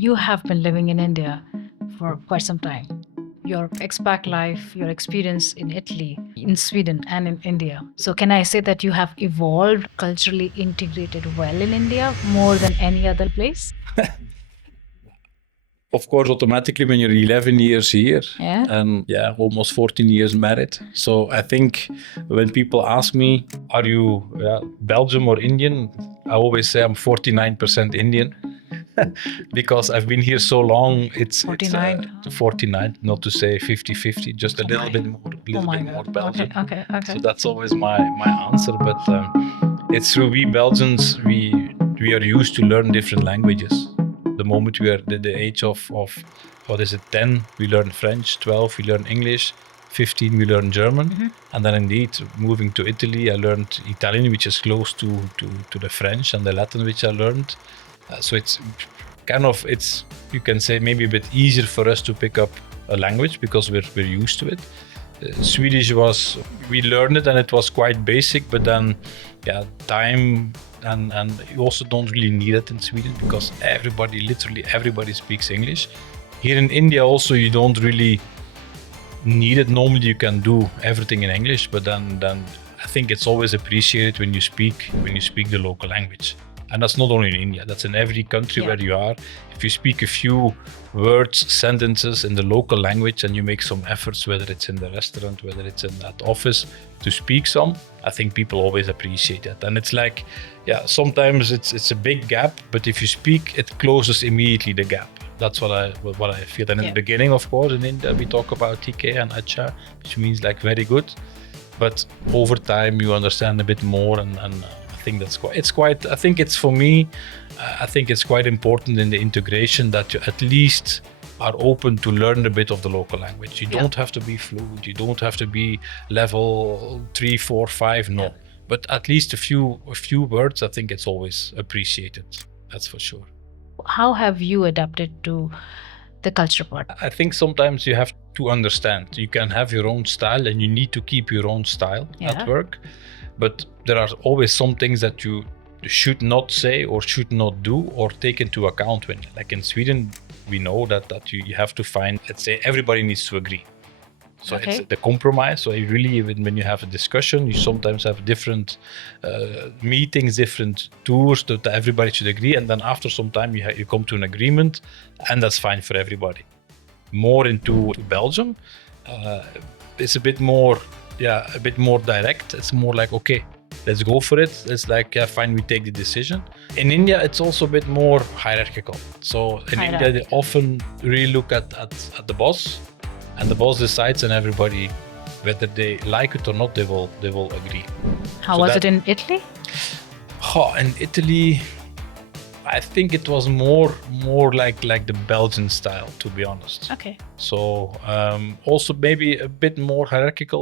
you have been living in India for quite some time. Your expat life, your experience in Italy, in Sweden, and in India. So, can I say that you have evolved, culturally integrated well in India more than any other place? Of course, automatically when you're 11 years here Yeah. and almost 14 years married. So I think when people ask me, are you Belgium or Indian? I always say I'm 49% Indian because I've been here so long. It's 49, not to say 50-50, just a little bit more Belgian. Okay. So that's always my answer. But it's true, we Belgians, we are used to learn different languages. The moment we are at the age of what is it, 10, we learn French, 12, we learn English, 15, we learn German. And then indeed, moving to Italy, I learned Italian, which is close to the French, and the Latin, which I learned. So it's kind of, you can say maybe a bit easier for us to pick up a language because we're used to it. Swedish we learned it and it was quite basic, but then time and you also don't really need it in Sweden because literally everybody speaks English. Here in India also you don't really need it. Normally you can do everything in English, but then I think it's always appreciated when you speak the local language. And that's not only in India, that's in every country where you are. If you speak a few words, sentences in the local language and you make some efforts, whether it's in the restaurant, whether it's in that office, to speak some, I think people always appreciate that. And it's like, sometimes it's a big gap, but if you speak, it closes immediately the gap. That's what I feel. And in the beginning, of course, in India, we talk about TK and Acha, which means like very good. But over time, you understand a bit more and I think I think it's for me, I think it's quite important in the integration that you at least are open to learn a bit of the local language. You don't have to be fluent, you don't have to be level 3, 4, 5, no. But at least a few words, I think it's always appreciated, that's for sure. How have you adapted to the culture part? I think sometimes you have to understand. You can have your own style and you need to keep your own style at work. But there are always some things that you should not say or should not do or take into account when, like in Sweden, we know that you have to find, let's say, everybody needs to agree. So it's the compromise. So really, when you have a discussion, you sometimes have different meetings, different tours that everybody should agree. And then after some time, you come to an agreement and that's fine for everybody. More into Belgium, it's a bit more direct. It's more like, okay, let's go for it. It's like, fine, we take the decision. In India, it's also a bit more hierarchical. So in India, they often really look at the boss, and the boss decides, and everybody, whether they like it or not, they will agree. How was it in Italy? In Italy, I think it was more like the Belgian style, to be honest. Okay. So also maybe a bit more hierarchical.